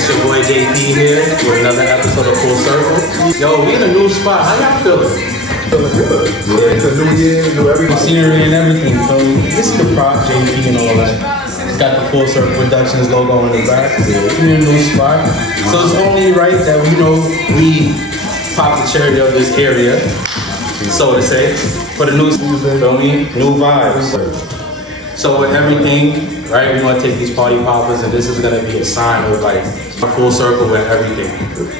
It's your boy JP here with another episode of Full Circle. Yo, we in a new spot. How y'all feeling? Feeling good. Yeah, it's a new year, new everything. Scenery and everything. So this is the prop, JP and all that. It's got the Full Circle Productions logo on the back. We're in a new spot. So it's only right that we pop the cherry of this area, so to say, for the new season, feel me? New vibes. So with everything, right, we're gonna take these party poppers and this is gonna be a sign of like a full circle with everything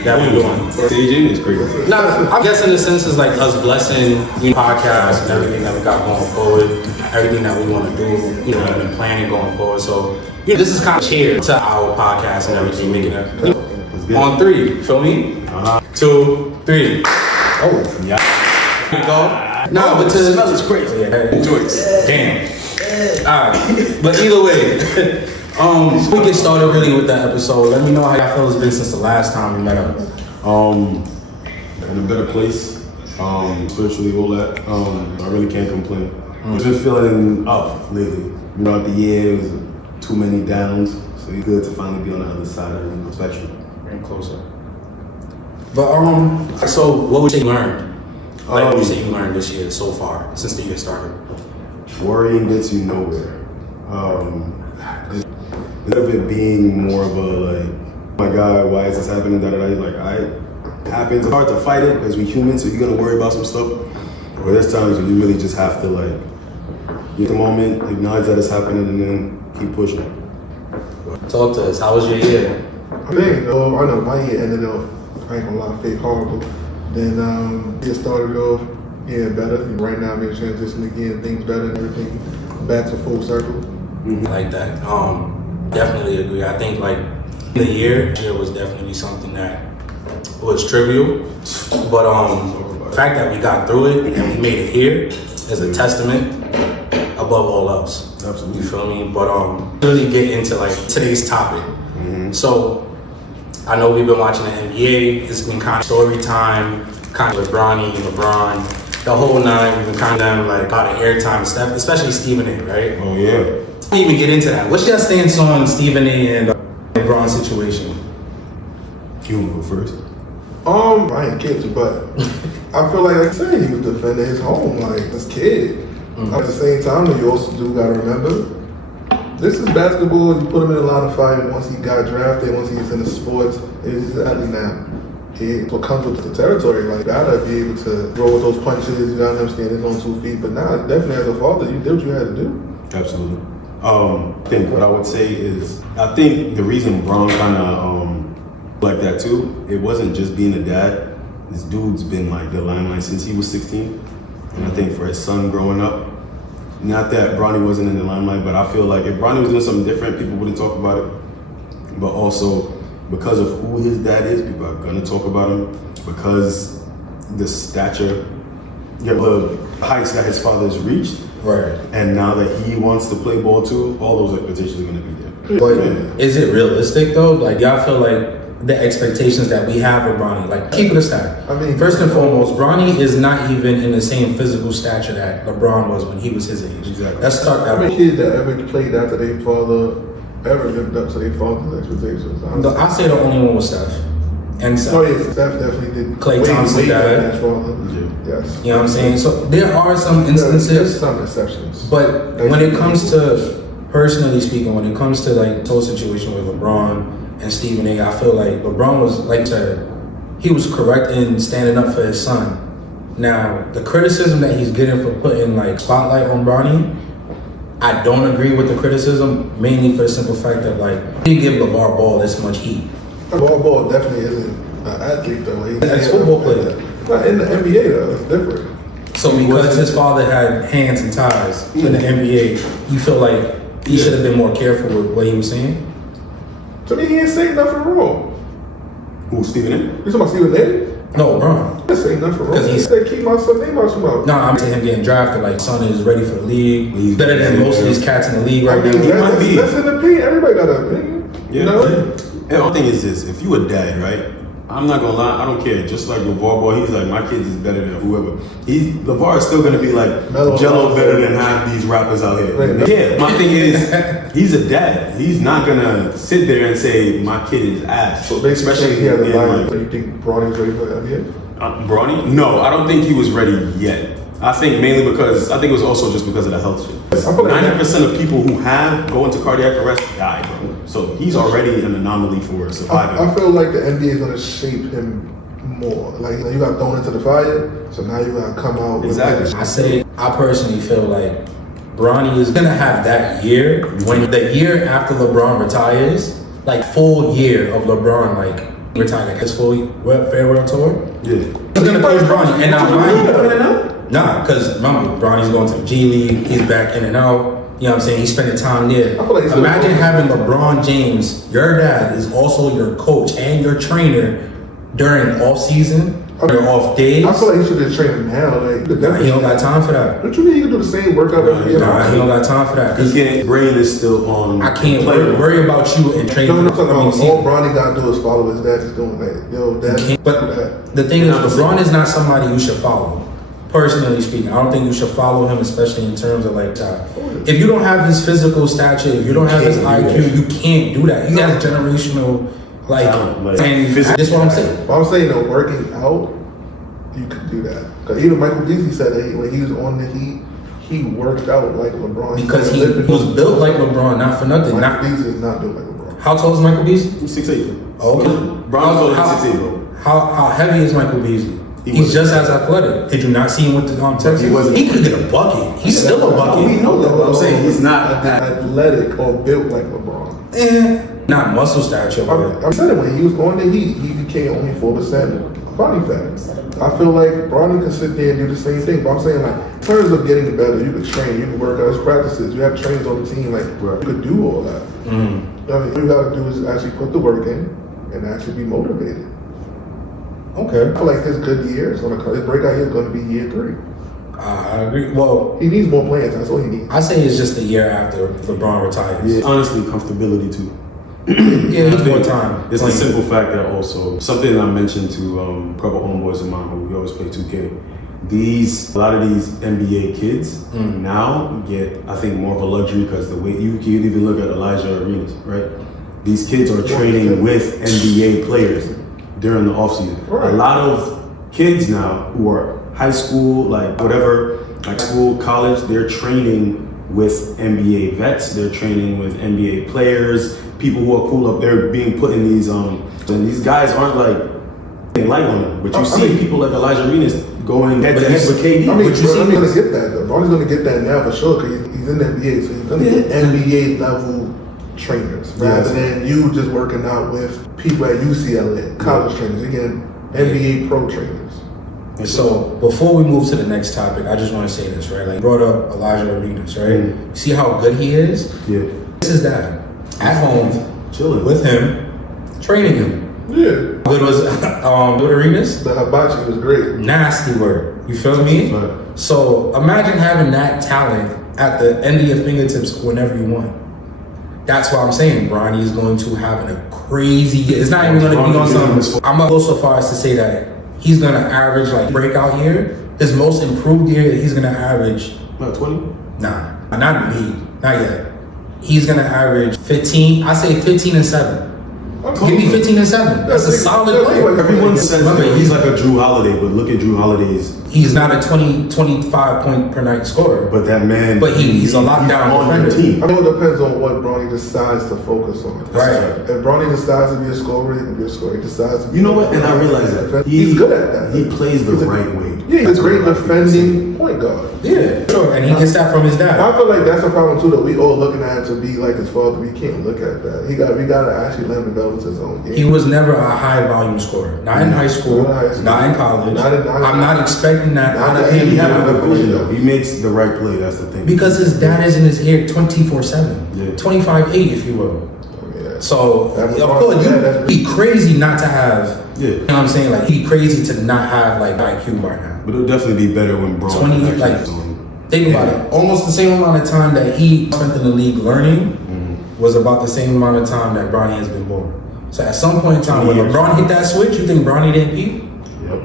that we're doing. Staging is great. Nah, I guess in a sense it's like us blessing, podcasts and everything that we got going forward, everything that we wanna do, we've been planning going forward. So this is kind of cheer to our podcast and everything, making it on three, feel me? 2, 3. Oh, yeah. Here we go. No, but to the smell is crazy. Yeah. Damn. Alright, but either way, we get started really with that episode. Let me know how y'all feel it's been since the last time we met up. In a better place, spiritually, all that. I really can't complain. I've been feeling up lately. At the year, it was too many downs, so it's good to finally be on the other side of the spectrum. Getting closer. But so what would you learn? Like what would you say you learned this year so far, since the year started? Worrying gets you nowhere. Instead of it being more of a like, oh my God, why is this happening? It happens. It's hard to fight it because we're human, so you're gonna worry about some stuff. But there's times when you really just have to get the moment, acknowledge that it's happening, and then keep pushing. Talk to us. How was your year? I know my year ended off, I ain't gonna lie, fake horrible. Then it started off better. Right now I'm in transition again, things better and everything. Back to full circle. Like that. Definitely agree. I think like the year was definitely something that was trivial. But the fact that we got through it and we made it here is a testament above all else. Absolutely. You feel me? But really get into like today's topic. So I know we've been watching the NBA. It's been kind of story time, kind of with LeBron. The whole nine, we've been kind of them like a lot of airtime stuff, especially Stephen A, right? Oh yeah. Let's even get into that. What's your stance on Stephen A and LeBron situation? You wanna go first? I ain't kids, but I feel like I said, he was defending his home, like this kid. At the same time, you also do gotta remember, this is basketball. You put him in a lot of fight. Once he got drafted, once he's in the sports, it's athlete now. What comes with the territory, like, you gotta be able to throw with those punches, you gotta understand his own 2 feet. But now, definitely as a father, you did what you had to do. Absolutely. I think what I would say is, I think the reason Braun kind of like that too, it wasn't just being a dad. This dude's been like the limelight since he was 16. And I think for his son growing up, not that Bronny wasn't in the limelight, but I feel like if Bronny was doing something different, people wouldn't talk about it. But also, because of who his dad is, people are gonna talk about him. Because the stature, the heights that his father's reached, Right. and now that he wants to play ball too, all those expectations are gonna be there. But is it realistic though? Like y'all feel like the expectations that we have of Bronny, like keep it a stack. I mean, first and foremost, Bronny is not even in the same physical stature that LeBron was when he was his age. Exactly. Let's start that. How many kids that ever played after their father ever lived up to their father's expectations? I say the only one was Steph. And Steph. Oh yeah, Steph definitely did. Klay Thompson died. Yes. You know what I'm saying? So there are some instances. There's some exceptions. But when it comes to, personally speaking, when it comes to like the whole situation with LeBron and Stephen A, I feel like LeBron was he was correct in standing up for his son. Now, the criticism that he's getting for putting like spotlight on Bronny, I don't agree with the criticism, mainly for the simple fact that like he didn't give LeVar Ball this much heat. LeVar Ball definitely isn't an athlete though. He's He's a football player. Not in the NBA though, it's different. So because his father had hands and ties in the NBA, you feel like he should have been more careful with what he was saying? To me, he ain't saying nothing wrong. Who, Stephen A? You talking about Stephen A? No, LeBron. He ain't saying nothing wrong. Because He said, keep my son name out your mouth. No, I'm saying him getting drafted. Like, son is ready for the league. He's better than most of these cats in the league right now. He might be. That's an opinion. Everybody got an opinion. Yeah. You know? And the thing is this: if you a dad, right, I'm not gonna lie, I don't care. Just like LeVar Ball, he's like, my kids is better than whoever. LeVar is still gonna be like, Jello better than half these rappers out here. Right. Yeah, my thing is, he's a dad. He's not gonna sit there and say, my kid is ass. So basically, especially he had a in, line. like, So you think Bronny's ready for the NBA? Bronny? No, I don't think he was ready yet. I think mainly because, I think it was also just because of the health shit. I feel like 90% of people who go into cardiac arrest die, bro. So he's already an anomaly for surviving. I feel like the NBA is going to shape him more. Like, you got thrown into the fire, so now you got to come out. Exactly. I personally feel like Bronny is gonna have that year when the year after LeBron retires, like full year of LeBron like retiring, like his full farewell tour. Yeah. He's gonna coach Bronny, and now mind. Nah, because remember, Bronny's going to the G League, he's back in and out. You know what I'm saying? He's spending time there. I feel like Imagine having LeBron James, your dad, is also your coach and your trainer during off season, your off days. I feel like he should have trained now. Like, He don't got time for that. Don't you mean you can do the same workout every year? Nah, he don't got time for that. His brain is still on. I can't worry about you and training. No, I'm talking about all Bronny got to do is follow his dad. He's doing like, yo, dad. But the thing is, LeBron is not somebody you should follow. Personally speaking, I don't think you should follow him, especially in terms of like, if you don't have his physical stature, if you don't have his IQ, you can't do that. He has generational, and that's what I'm saying. But I'm saying that working out, you could do that. Because even Michael Beasley said that when he was on the Heat, he worked out like LeBron. Because he was built like LeBron, not for nothing. Michael Beasley is not built like LeBron. How tall is Michael Beasley? He's 6'8". Oh, Bron's older than 6'8", bro. How heavy is Michael Beasley? He's just as athletic. Did you not see him with the Texans? He could get a bucket. He's still a bucket. We know that, but I'm saying he's not athletic or built like LeBron. Not muscle stature. I said it when he was on the Heat, he became only 4% body fat. I feel like Bronny can sit there and do the same thing. But I'm saying, like, in terms of getting better, you could train, you can work out his practices, you have trainers on the team, like, you could do all that. I mean, all you gotta do is actually put the work in and actually be motivated. Okay. I feel like his good year is gonna come. His breakout year is gonna be year 3. I agree. Well, he needs more playing time. That's all he needs. I say it's just the year after LeBron retires. Yeah, honestly, comfortability too. Yeah, he needs more time. It's the simple fact that also something I mentioned to a couple homeboys of mine who we always play 2K. A lot of these NBA kids now get, I think, more of a luxury because the way you can even look at Elijah Arenas, right? These kids are training with NBA players during the offseason. Right. A lot of kids now who are high school, like whatever, like school, college, they're training with NBA vets, they're training with NBA players, people who are cool up there being put in these, and these guys aren't like light on them. But you see people like Elijah Arenas going head to head with KD. I mean, but you see he's going to get that though. Bronny's going to get that now for sure because he's in the NBA, so he's going to get NBA level trainers rather than you just working out with people at UCLA, college trainers. You're getting NBA pro trainers. So before we move to the next topic, I just want to say this, right? Like, you brought up Elijah Arenas, right? See how good he is? Yeah. This is dad at home, chilling with him, training him. Yeah. Good was with Arenas? The hibachi was great. Nasty word. You feel me? Right. So imagine having that talent at the end of your fingertips whenever you want. That's why I'm saying Bronny is going to have a crazy year. It's not even going to be on something. I'm going to go so far as to say that he's going to average like breakout year. His most improved year, he's going to average. About 20? Nah, not me. Not yet. He's going to average 15. I say 15 and 7. Give me 15 and 7. That's a solid player. Everyone says he's like a Drew Holiday, but look at Drew Holiday's. He's not a 25 point per night scorer. But that man, but he's a lockdown on defender. Team. I know it depends on what Bronny decides to focus on. Right. If Bronny decides to be a scorer, he can be a scorer. He decides to be And I realize that. He's good at that. He plays the right way. Yeah, he's a great defending point guard. Yeah, sure. And he gets that from his dad. I feel like that's a problem too, that we all looking at to be like his father. We can't look at that. We got to actually let him develop his own game. He was never a high volume scorer. Not in high school, not in college. I'm not expecting that out of him. He had a good vision though. He makes the right play. That's the thing. Because his dad is in his ear 24/7, 25/8, if you will. So of course you'd be crazy not to have. You know what I'm saying? Like, he'd be crazy to not have like IQ right now. But it'll definitely be better when Braun. 20, like, think about it. Almost the same amount of time that he spent in the league learning was about the same amount of time that Bronny has been born. So at some point in time, when LeBron hit that switch, you think Bronny didn't peak? Yep. You know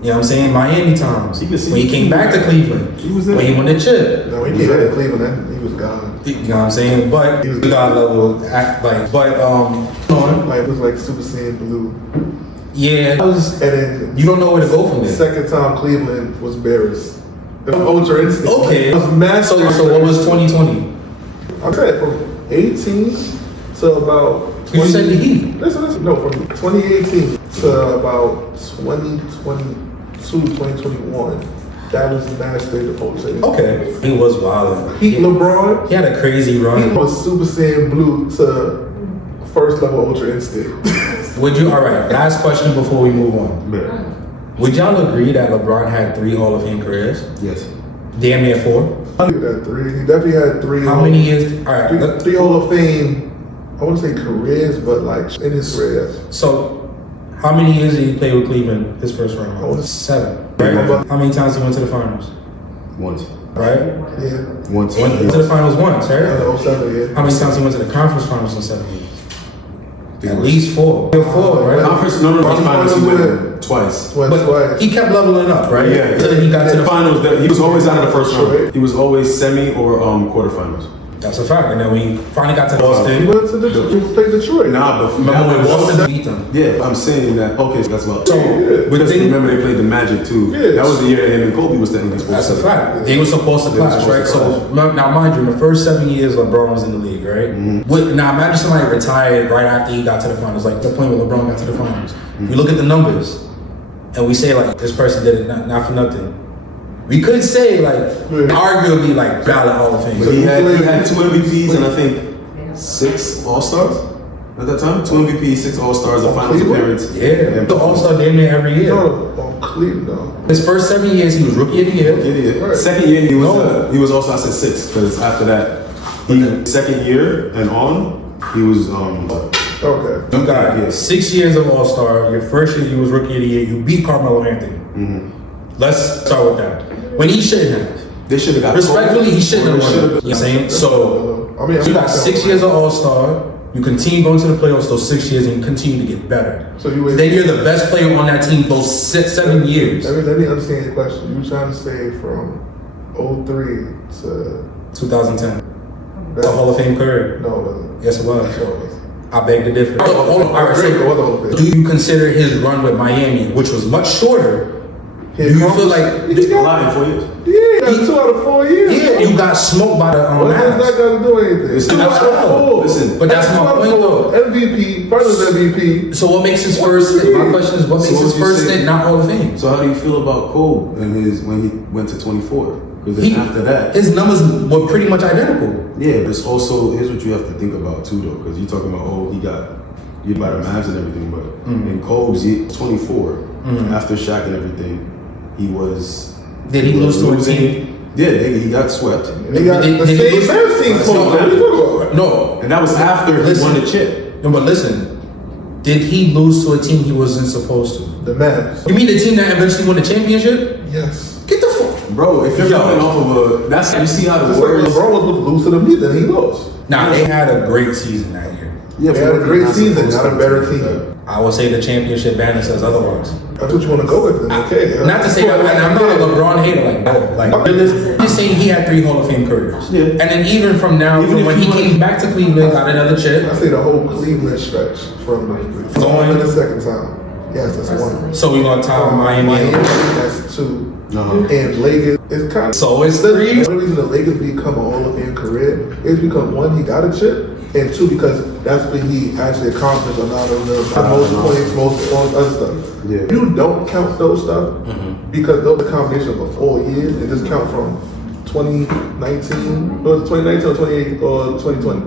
what I'm saying? Miami times. When he came back to Cleveland. He was there. When he won the chip. No, he came back to Cleveland, he was gone. You know what I'm saying? But He was God level act like Like, it was like Super Saiyan Blue. yeah, that was, And then you don't know where to go from there. second time Cleveland was Bears. It was Ultra Instinct. Okay. It was massive. So what was 2020? I said from 18 to about. You said the Heat. Listen. No, from 2018 to about 2022, 2021. That was the master of Ultra Instinct. Okay. He was wild. Heat LeBron. He had a crazy He run. was Super Saiyan Blue to first level Ultra Instinct. Would you, alright, last question before we move on. Yeah. Would y'all agree that LeBron had 3 Hall of Fame careers? Yes. Damn near 4? I think that 3. He definitely had 3. How many years? Alright, Three Hall of Fame. I wouldn't say careers, but like in his career. Yes. so how many years did he play with Cleveland his first run? Oh, 7. Right? How many times he went to the finals? Once. Right? Yeah. Once. Went to the finals once, right? Yeah, 07, yeah. How many times he went to the conference finals in 7 years? At least 4. 4, right? Conference, no, finals he went twice. Went But twice. he kept leveling up, right? Yeah. Until he got to the finals. He was always out of the first round. Right. He was always semi or quarterfinals. That's a fact. And then we finally got to He Boston. went to Detroit. He played Detroit. Nah, but Remember when Boston beat them? Yeah, I'm saying that. Okay, so that's what. So, Yeah. with Because things- remember they played the Magic too. Yeah. That was the year that him and Kobe was technically supposed That's to. a fact. They were supposed to They were clash, supposed right? to So now, mind you, in the first 7 years, LeBron was in the league, right? Now imagine somebody retired right after he got to the finals, like the point where LeBron got to the finals. We look at the numbers, and we say like this person did it not for nothing. We could say like arguably like valid Hall of Fame. But he had 2 MVPs and I think 6 All Stars at that time. 2 MVPs, 6 All Stars, a Finals Cleveland? appearance. Yeah, the All Star damn near every year. No, on Cleveland, though. His first 7 years, he was Rookie of the Year. Yeah. Right. Second year No. he was also, I said 6 because after that, second year and on he was Okay. You got Yeah. 6 years of All Star. Your first year, you was Rookie of the Year. You beat Carmelo Anthony. Let's start with that. When he shouldn't have. they should have got Respectfully, he shouldn't have They won. should've- You know what I'm saying? So, I mean, you got 6 years of All Star. You continue going to the playoffs those 6 years and you continue to get better. So you went. Then you're the best player on that team those 7 years. Let me understand your question. You trying to say from 03 to 2010. The Hall of Fame career. No, it wasn't. Yes, it was. Sure it wasn't. I beg to differ. Hold on. All right, Great, it was so over. do you consider his run with Miami, which was much shorter? Do you feel like a lot in 4 years. Yeah, 2 out of 4 years. yeah, you got smoked by the What does Mavs. that got to do anything? Listen, 2 out of 4. listen, but that's my 2 out of point, 4. though. MVP, Finals MVP. So what makes his first? My question is, what makes So his what you first say- stint not Hall of Fame? So how do you feel about Kobe and when he went to 24? Because then after that, his numbers were pretty much identical. yeah, but it's also here's what you have to think about too though, because you're talking about he got you by the Mavs and everything, but in Kobe's 24 after Shaq and everything, he was. Did he lose to a team? Yeah, he got swept, They got Did the he same lose- Mavs team Let's smoke. go. What are you talking about? No, and that was after he won the chip. no, but listen. Did he lose to a team he wasn't supposed to? The Mavs. You mean the team that eventually won the championship? Yes. Get the fuck. Bro, if you're Yo. coming off of that's you see how the Just like Warriors. LeBron was losing to me, then he lost. Nah, they had a great season that year. Yeah, They had a great season, not a better team. I would say the championship banner says otherwise. That's what you want to go with, then okay. Not to say that I'm not a LeBron hater, like no, like I'm just saying he had 3 Hall of Fame careers. Yeah. And then even from now, Even from if when he he was- came back to Cleveland, got another chip. I say the whole Cleveland stretch from Going- in the second time. Yes, that's 1. So we gonna top Miami. Miami, that's 2. Uh-huh. And Lakers, it's kind of. So it's the 3. only reason the Lakers become a Hall of Fame career is because 1, he got a chip, and 2, because that's when he actually accomplished a lot of the most points, most all other stuff. Yeah. You don't count those stuff because those are a combination of 4 years. It just count from 2019, was it 2019 or 28 or 2020?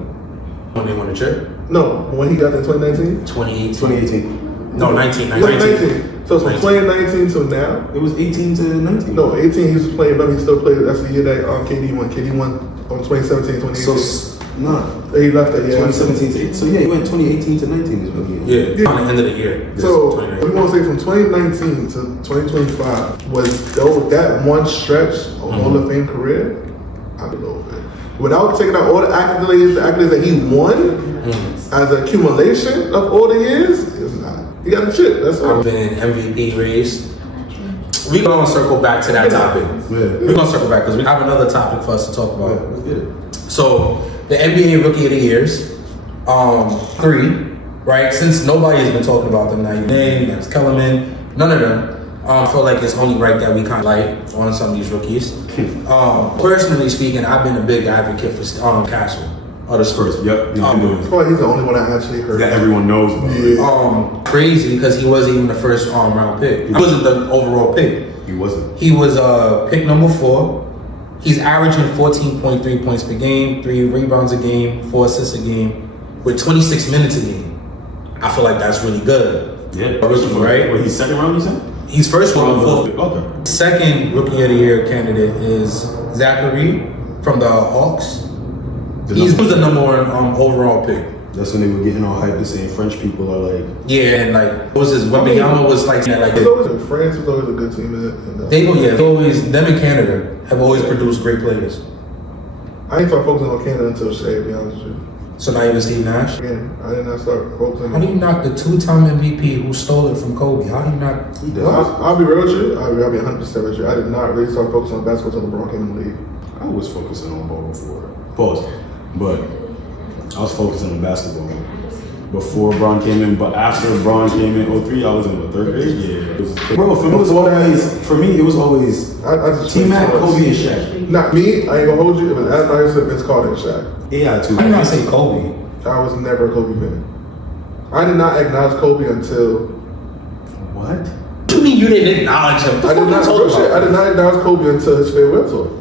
When they won the chip? No, when he got in 2019. 2018. 2018. No, 19. 2019. So from 19. 2019 to now. It was 18 to 19. No, 18 he was playing, but he still played. That's the year that KD won. KD won on 2017, 2018. So nah, He left that year. 2017 to 18. So yeah, he went 2018 to 19 is when he. Yeah, on the end of the year. So we 2019. want to say from 2019 to 2025 was though that one stretch of Hall of Fame career. I don't know, man. Without taking out all the accolades that he won as an accumulation of all the years, it's not. He got a chip. That's all. I've been MVP race. We're going to circle back to that topic. Yeah. We're going to circle back because we have another topic for us to talk about. Let's get it. So, the NBA Rookie of the Years, 3, right? Since nobody has been talking about them, now name, that's Kellerman, none of them. I feel like it's only right that we kind of light on some of these rookies. Personally speaking, I've been a big advocate for Castle. Oh, the Spurs. Yep. I feel like he's the only one I actually heard. That everyone knows about. Crazy because he wasn't even the first round pick. He wasn't the overall pick. He wasn't. He was pick number 4. He's averaging 14.3 points per game, 3 rebounds a game, 4 assists a game, with 26 minutes a game. I feel like that's really good. Yeah. Right? Wait, he's second round, you said? He's first round. Okay. Second Rookie of the Year candidate is Zachary from the Hawks. He was the number 1 overall pick. That's when they were getting all hyped to saying French people are like. Yeah, and like, what was his? Wembanyama was like, France was always a good team. They always, them in Canada have always produced great players. I didn't start focusing on Canada until Shea, to be honest with you. So not even Steve Nash? Again, I did not start focusing. How do you knock the 2-time MVP who stole it from Kobe? How do you not? He does. Well, I'll be real with you. I'll be 100% with you. I did not really start focusing on basketball until LeBron came in the league. I was focusing on ball before. Pause. But I was focusing on basketball before Bron came in. But after Bron came in 03, I was in the 3rd grade. Yeah. It was, bro, for me, it was always T-Mac, Kobe, and Shaq. Not me. I ain't gonna hold you. It was Adam Iverson, Vince Carter, and Shaq. Yeah, too. How do you not say Kobe? I was never a Kobe fan. I did not acknowledge Kobe until. What? What do you mean you didn't acknowledge him? I did not acknowledge Kobe until his farewell tour.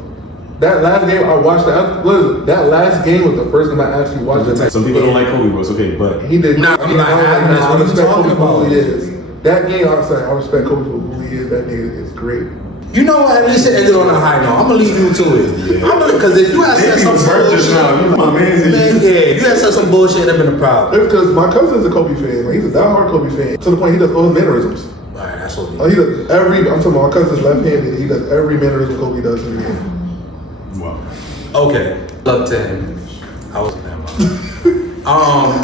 That last game I watched, that last game was the first time I actually watched it. Some people don't like Kobe, bro. It's okay, but He did. Nah, I'm not having this. I What are you respect talking Kobe for who about? he is. That game, I respect Kobe for who he is. That nigga is great. You know what? At least it ended on a high note. I'm gonna leave you to it. Yeah. Because if you had said some bullshit, My man's if you had said some bullshit, that'd been a problem. It's because my cousin's a Kobe fan. Like, he's a diehard Kobe fan to the point he does all his mannerisms. Alright, that's what He does every. I'm talking about my cousin's left-handed. He does every mannerism Kobe does in the game. Wow. Okay, up to him. I was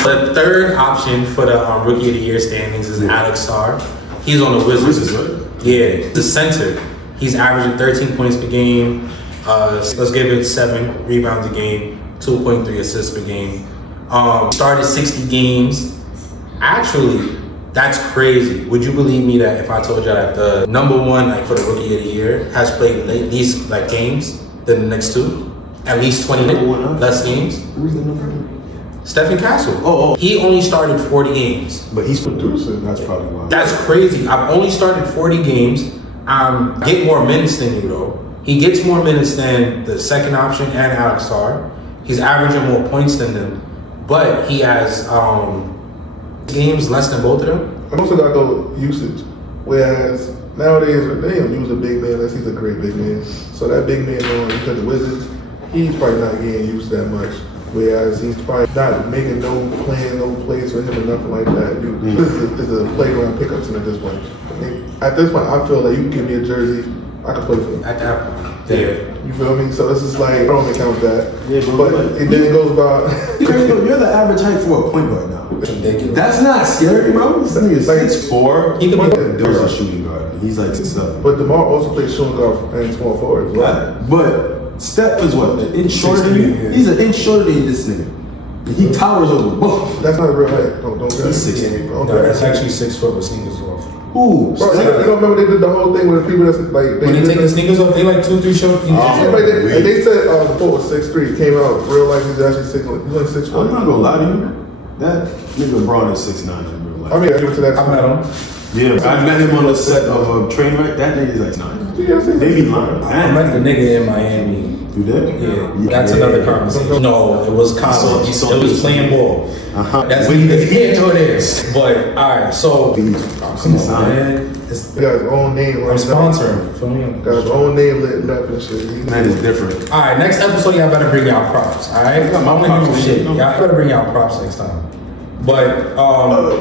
the third option for the Rookie of the Year standings is Alex Sarr. He's on the Wizards. Yeah, the center. He's averaging 13 points per game. Let's give it 7 rebounds a game, 2.3 assists per game. Started 60 games. Actually, that's crazy. Would you believe me that if I told you that the number 1 like for the Rookie of the Year has played these like games than the next 2? At least 20 less games. Who's the number 1? Stephen Castle. He only started 40 games. But he's producing. That's probably why. That's crazy. I've only started 40 games. Get more minutes than you though. He gets more minutes than the second option and Alex Sarr. He's averaging more points than them, but he has games less than both of them. I also got to go usage. Whereas nowadays they don't use a big man unless he's a great big man. So that big man because the Wizards, he's probably not getting used that much. Whereas he's probably not making no plays for him or nothing like that. This is a playground pickup team at this point. At this point, I feel like you can give me a jersey, I can play for him. At that point, yeah. You feel me? So this is like, I don't even count that. Yeah, but it then goes by. You're the average height for a point guard now. Ridiculous. That's not scary, bro. This nigga is Like, 6'4". He can be There's a shooting guard. He's like 6'7". But DeMar also plays shooting guard and small forward as well. But Steph is what? An inch shorter than you? Yeah. He's an inch shorter than this nigga. He towers over both. That's not a real height. Don't He's 6'8". Don't No, that's actually 6 foot with sneakers off. Ooh, Bro, you don't remember they did the whole thing with the people that's like When they take the sneakers off, they like 2-3 short. and they said before was 6'3", came out real life he's actually 6'1". He's only 6'1". I'm not gonna lie to you. That nigga LeBron is 6'9" in real life. I mean, I give it to that. I met him. Yeah, I met him on the set of a train wreck. That nigga is like 9. They be lying. I met the nigga in Miami. You did? Yeah, that's another conversation. No, it was college. It was playing ball. That's neither here nor there. But all right, so come on, man. He got his own name. I'm sponsoring. Feel me? Got his own name lit up and shit. Man is different. All right, next episode y'all better bring y'all props. All right, I'm gonna give you shit. Y'all better bring y'all props next time. But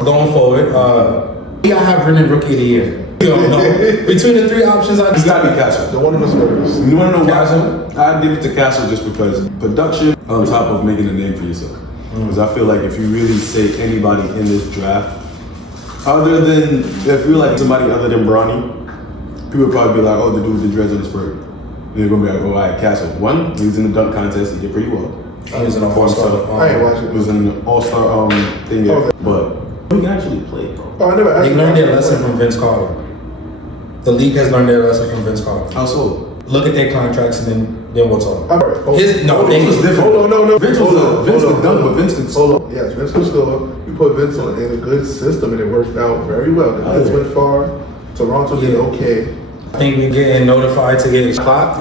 going forward, we gotta have written Rookie of the Year. You don't know. Between the three options, I It's gotta be Castle. The one of the Spurs. You wanna know Castle? why? I'd give it to Castle just because production on top of making a name for yourself. Because I feel like if you really say anybody in this draft, other than, if you're like somebody other than Bronny, people would probably be like, oh, the dude with the dreads on the Spurs. And they're gonna be like, oh, all right, Castle. One, he was in the dunk contest, he did pretty well. He was an all-star. I ain't watching It was an all-star thing there. But he actually played, bro. Oh, I never They learned their lesson from Vince Carter. The league has learned their lesson from Vince Carter. How so? Look at their contracts and then we'll talk. Vince Vince was different. Hold on, no. Vince was done, but Vince could Hold on. Yes, Vince could score. You put Vince on in a good system and it worked out very well. The Nets went far. Toronto did okay. I think we're getting notified to get a clock.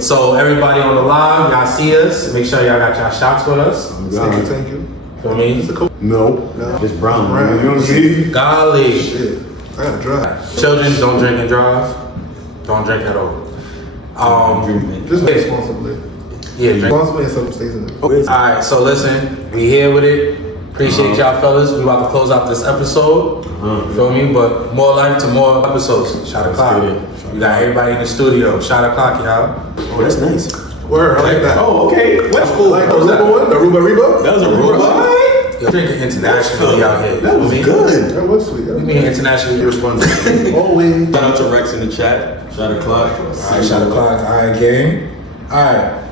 So everybody on the live, y'all see us. Make sure y'all got y'all shots with us. Thank you. For me, No, it's Brown. Brown. You know what I'm saying? golly. Shit. I gotta drive. Children, don't drink and drive. Don't drink at all. Just responsibly. Yeah, drink. Responsibly and some stays in it. Alright, so listen, we here with it. Appreciate y'all fellas. We about to close out this episode. Feel me? But more life to more episodes. Shot o'clock. We got everybody in the studio. Shot o'clock, y'all. Oh, that's nice. Word, I like that. Oh, okay. What's Cool. Like the Aruba one? The Aruba Reba? That was a Aruba. Yo, drinking internationally out here. That was You know good. That was sweet. what I mean? Internationally Responsible. Always. Shout out to Rex in the chat. Shot o'clock. Alright, shot o'clock. Alright, game. Alright.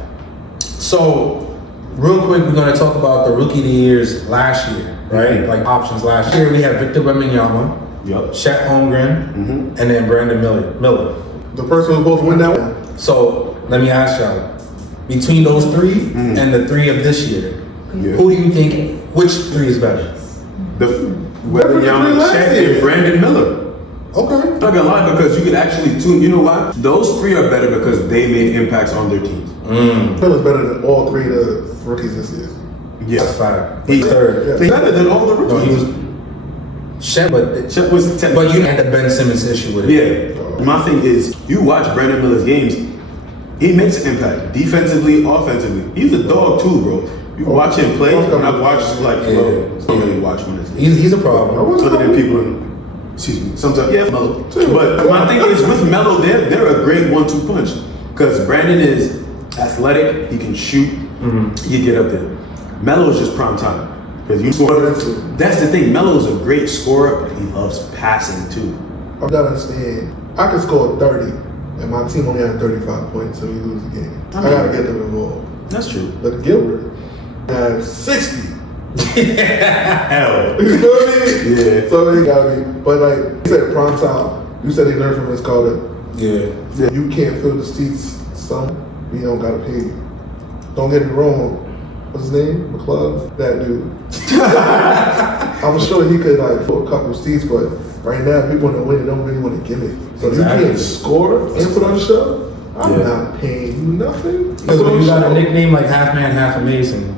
So, real quick, we're gonna talk about the rookie of the years last year, right? Mhm. Like options last year. We had Victor Wembanyama, Yup. Chet Holmgren, and then Brandon Miller. The person who's supposed to win that one. So let me ask y'all, between those three and the three of this year, Yeah. who do you think, which three is better? Whether last Chet year. and Brandon Miller. Okay. I'm not gonna lie, because you can actually tune. You know why? Those three are better because they made impacts on their teams. Miller's better than all three of the rookies this year. Yeah. That's five. He's third. He's better than all the rookies. No, he was Chet, but Chet was 10. but you had the Ben Simmons issue with it. Yeah. My thing is, you watch Brandon Miller's games, he makes an impact defensively, offensively. He's a dog too, bro. You watch him play, and I watch like Melo. I don't really watch when it's He's a problem. other than people in. Excuse me. Sometimes, yeah, Melo. But my thing is, with Melo, they're a great 1-2 punch. Because Brandon is athletic, he can shoot, he can get up there. Melo is just prime time. Because you score. That's the thing. Melo is a great scorer, but he loves passing too. I gotta understand. I can score 30, and my team only had 35 points, so we lose the game. I gotta get them involved. That's true. But Gilbert has 60. Hell. You feel me? Yeah. So they gotta be. But like you said, prime time. You said they learned from Vince Carter. Yeah. You can't fill the seats. Some you don't gotta pay. Don't get me wrong. What's his name? McClung? That dude. I'm sure he could like fill a couple seats, but right now people in the winter don't really want to give it. So Exactly. you can't score and put on a show. I'm Yeah. not paying you nothing. Because when you got a nickname like Half Man, Half Amazing,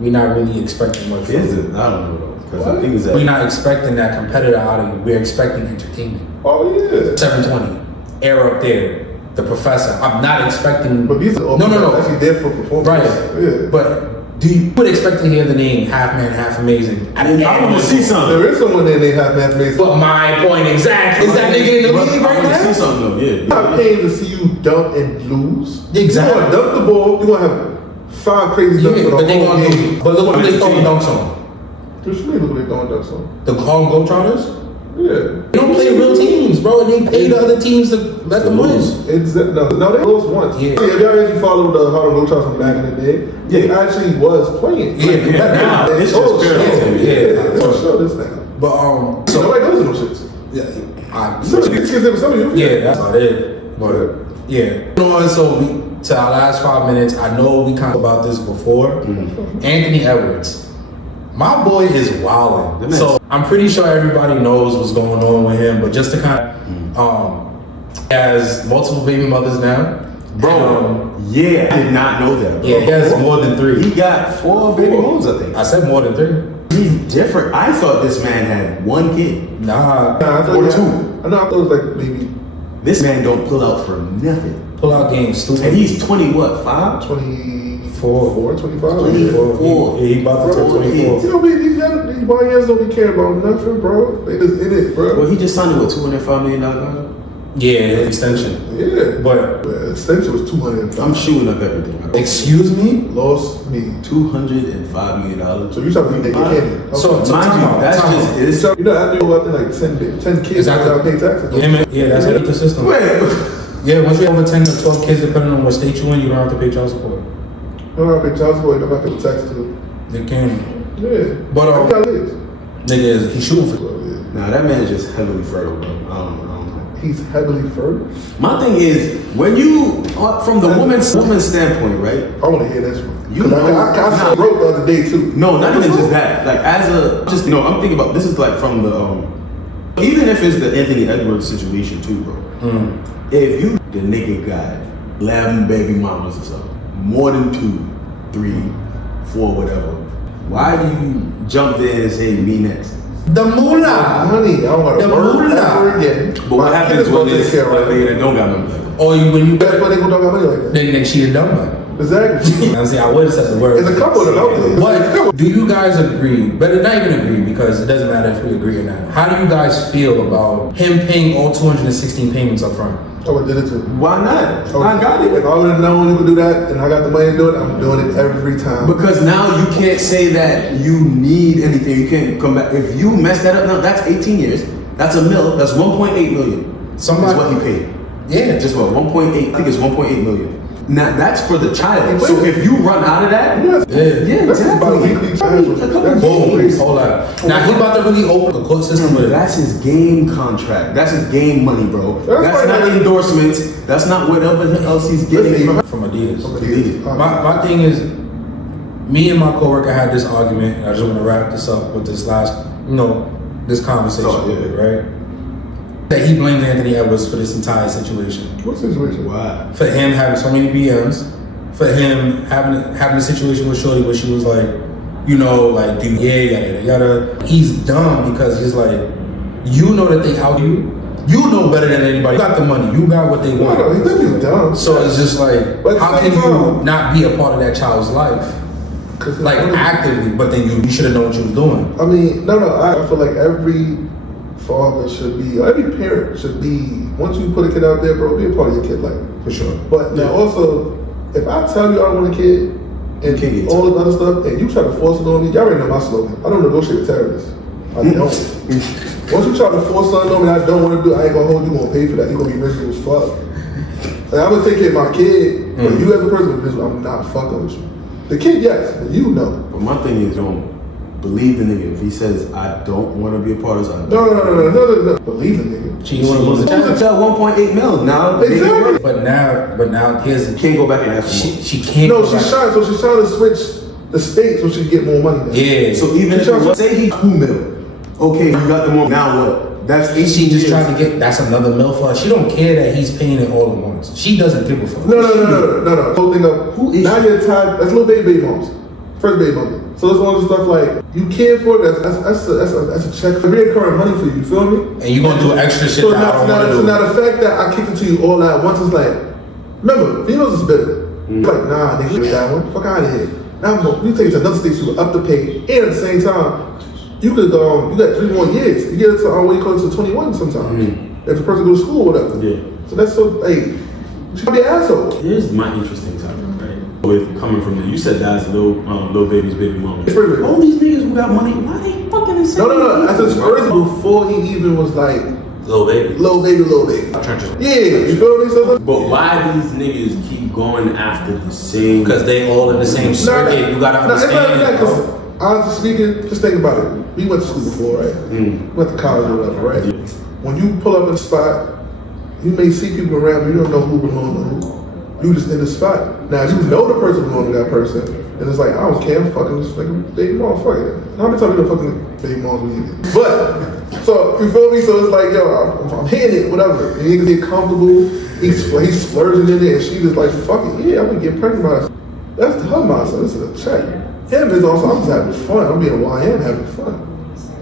we're not really expecting much. from Is you. it? I don't know though. Because the thing is that We're not expecting that competitor out of you. We're expecting entertainment. Oh yeah. 720, air up there, the professor. I'm not expecting. But these are No. actually there for performance. Right. Yeah. But do you would expect to hear the name Half Man, Half Amazing? I want to see something. There is someone that they have mathematics. But my point exact is that nigga in the league I right want to see now. something though. Yeah. I'm not paying to see you dunk and lose. Exactly. You're gonna dunk the ball. You're gonna have 5 crazy dunks Yeah, for but the they whole gonna do. game. But look what they throwing dunks on. What you mean? Look what they throwing dunks on. The Harlem Globetrotters. Yeah. They don't play real teams, bro, and they pay the other teams to let them win. It's no, they lost once. Yeah. If y'all actually followed the Harlem Globetrotters from back in the day, they actually was playing. Yeah, now They it's show just show. fair. Yeah, they show this now. But So nobody goes to no shit. yeah, Some of these kids, some of you. yeah, that's about it. But yeah, you know what? So we to our last 5 minutes. I know we kind of about this before. Anthony Edwards, my boy is wilding. So I'm pretty sure everybody knows what's going on with him. But just to kind of, he has multiple baby mothers now. Bro, yeah, I did not know that. Bro. Yeah, he has more than 3. He got 4 baby moms, I think. I said more than 3. He's different. I thought this man had 1 kid. Nah. Nah, I thought Or you had- 2. I know. I thought it was like maybe. This man don't pull out for nothing. Pull out game, stupid. And he's 20 what? 5? 24, 25. 24. Yeah, he about to turn 24. You know, these YNs don't be care about nothing, bro. They just in it, bro. Well, he just signed it with $205 million. Yeah, extension. Yeah. But extension was 200. I'm shooting up everything. Bro. Excuse me? Lost me. $205 million. So you talking about nigga candy? So mind you, that's just it. So, you know, after you go out there like 10 kids, Exactly. gotta pay taxes. Yeah, man. Yeah, that's the system. Yeah, once you have over 10 or 12 kids, depending on what state you in, you don't have to pay child support. You don't have to pay child support, you don't have to pay taxes too. They can. Yeah. But nigga, he's shooting for. Nah, that man is just heavily fertile, bro. I don't know. He's heavily fertile. My thing is, when you, from the woman's standpoint, right? I want to hear this one. You know, I broke the other day too. No, not even just that. Like I'm thinking about this is like from the even if it's the Anthony Edwards situation too, bro. If you the nigga got 11 baby mamas or something, more than 2, 3, 4, whatever. Why do you jump there and say me next? The moolah. Honey, I don't want to work ever again. But what happens when it's like they don't got money? Or when you that's why they gonna talk about money like that. then she a dumb one. Exactly. I say I would have said the word. There's a couple of them out there. But do you guys agree? Better not even agree because it doesn't matter if we agree or not. How do you guys feel about him paying all 216 payments up front? I would did it too. Why not? I got it. If I would have known you could do that and I got the money to do it, I'm doing it every time. Because now you can't say that you need anything. You can't come back. If you mess that up now, that's 18 years. That's a mill. That's 1.8 million. Somebody, that's what he paid. Yeah. Just what? 1.8. I think it's 1.8 million. Now that's for the child. So if you run out of that, yeah, that's exactly. about weekly charges. Boom. Hold on. Now he about to really open the court system with it. That's his game contract. That's his game money, bro. That's not endorsements. That's not whatever else he's getting from Adidas. Adidas. My thing is, me and my coworker had this argument. I just want to wrap this up with this last, this conversation, right? That he blamed Anthony Edwards for this entire situation. What situation? Why? For him having so many BMs, for him having a situation with Shorty where she was like, dude, yada yada. He's dumb because he's like, that they out you. You know better than anybody. You got the money. You got what they want. No, he's definitely dumb. So it's just like, but how can you not be a part of that child's life? Like actively, but then you should have known what you was doing. I mean, I feel like every father should be, or every parent should be, once you put a kid out there, bro, be a part of your kid life. For sure. But now also, if I tell you I don't want a kid, and all this other stuff, and you try to force it on me, y'all already know my slogan. I don't negotiate with terrorists. I don't. Once you try to force something on me I don't want to do, I ain't gonna hold you, gonna pay for that. You gonna be miserable as fuck. Like, I'm gonna take care of my kid, but you as a person, I'm not fucking with you. The kid, yes, but you know. But my thing is, don't believe the nigga. If he says, I don't want to be a part of this, No. Believe the nigga. She want to lose the child. 1.8 mil now. Exactly. But now here's the can't go back and ask for more. She can't. No, she's trying. So she's trying to switch the state so she can get more money. Now. Yeah. So even if say he's 2 mil, okay, you got the more. Now what? That's 18 She just years. trying to get. That's another mill for her. She don't care that he's paying it all at once. She doesn't give a fuck. No. Whole thing up. Who is now she? you're tied. That's little baby moms. First baby mother. So it's one of the stuff like you care for it. That's a check for reoccurring money for you. You feel me? And you gonna do extra shit. So that I don't want to do. now the fact that I kicked it to you all at once is like, remember, females is better. Like, nah, nigga, you that one. Fuck out of here. Now you take it to another state, you up the pay, and at the same time, you could you got 3 more years. You get it to what you call it to 21 sometimes. If the person go to school or whatever. Yeah. So that's so you should be an asshole. Here's my interesting topic, right? With coming from you said that's little baby's baby mama. It's pretty real. All these niggas who got money, why they fucking insane? No. That's his first before he even was like Little baby. little baby. Trenches. Yeah, you feel me? So But why these niggas keep going after the same? Because they all in the same circuit. You gotta understand. It's not that, honestly speaking, just think about it. We went to school before, right? We went to college or whatever, right? Yeah. When you pull up in a spot, you may see people around, but you don't know who belongs to who. You just in the spot. Now, you know the person belongs to that person, and it's like, I don't care, I'm fucking just fucking baby mom, fuck it. How many times you done fucking baby moms we get? But, so, you feel me? So it's like, yo, I'm hitting it, whatever. And niggas get comfortable, he's splurging in it, and she just like, fuck it, yeah, I'm gonna get pregnant by this. That's her mindset, this is a check. Him is also, I'm just having fun. I'm being a YN having fun.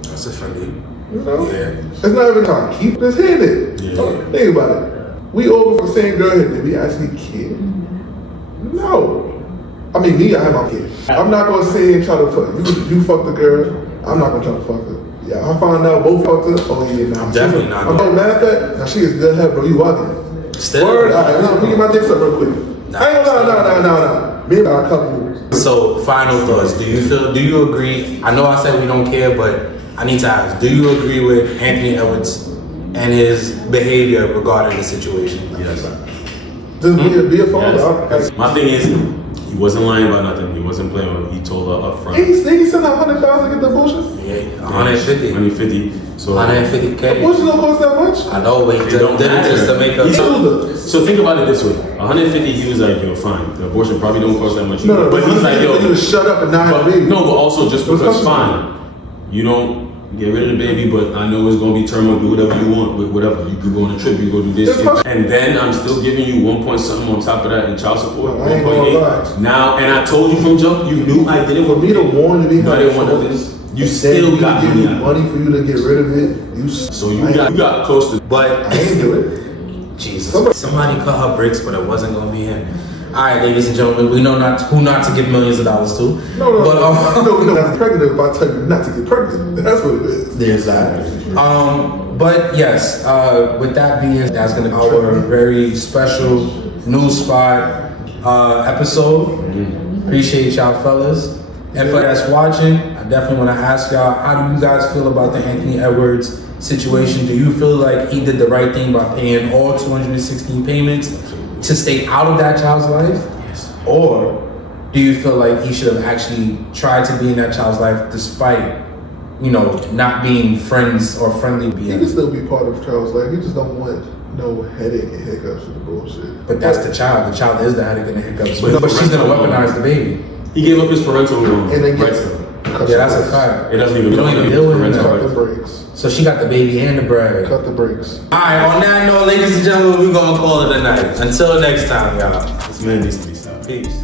That's a funny. You know? Yeah. It's not even trying to keep this hit it. Yeah. Think about it. We all for the same girl here. Did we actually care? No. I mean, me, I have my kid. I'm not gonna say and try to fuck you fuck the girl. I'm not gonna try to fuck her. Yeah, I found out both fucked her. Oh yeah, nah. I'm definitely not. I'm not mad at that. Now she is good head, bro. You ugly. Still. Word. All right, let me get my dicks up real quick. Nah. I ain't gonna nah. Me and a couple. So, final thoughts. Do you agree? I know I said we don't care, but I need to ask. Do you agree with Anthony Edwards and his behavior regarding the situation? Yes. Just be a father. Yes. My thing is, he wasn't lying about nothing. He wasn't playing with it. He told her up front. He sent out 100,000 to get the bullshit. Yeah, 150. 150. So 150K. Bullshit don't cost that much. I know, but he did it just to make up. So think about it this way: 150, he was like, "Yo, fine. The abortion probably don't cost that much." No, but he's like, "Yo, you shut up and not have a baby." no, but also just What's because, up? fine, you don't get rid of the baby, but I know it's gonna be terminal. Do whatever you want with whatever. You could go on a trip, you go do this, It's fine. and then I'm still giving you 1 point something on top of that in child support. I ain't gonna lie. 1.8. Now, and I told you from jump, you knew I did it For me to warn you, No, I didn't want to do this. You still got give money. me money for you to get rid of it. So you got close to. But I ain't do it. Jesus, somebody cut her bricks, but it wasn't gonna be him. All right, ladies and gentlemen, we know who not to give millions of dollars to. No. But No, not pregnant if I tell you not to get pregnant. That's what it is. there's that. But yes, with that being, that's gonna be our very special news spot episode. Appreciate y'all, fellas. And for that's watching, I definitely want to ask y'all, how do you guys feel about the Anthony Edwards situation? Do you feel like he did the right thing by paying all 216 payments to stay out of that child's life? Yes. Or do you feel like he should have actually tried to be in that child's life despite, not being friends or friendly? He can still be part of the child's life. He just don't want no headache and hiccups and bullshit. But that's the child. The child is the headache and the hiccups. But But she's gonna weaponize the baby. He gave up his parental And then rights. get Yeah, that's a fact. It doesn't even You don't even deal with parental cut rights. the brakes. So she got the baby and the bread. Cut the brakes. Alright, on that note, ladies and gentlemen, we're gonna call it a night. Until next time, y'all. This man needs to be stopped. Peace.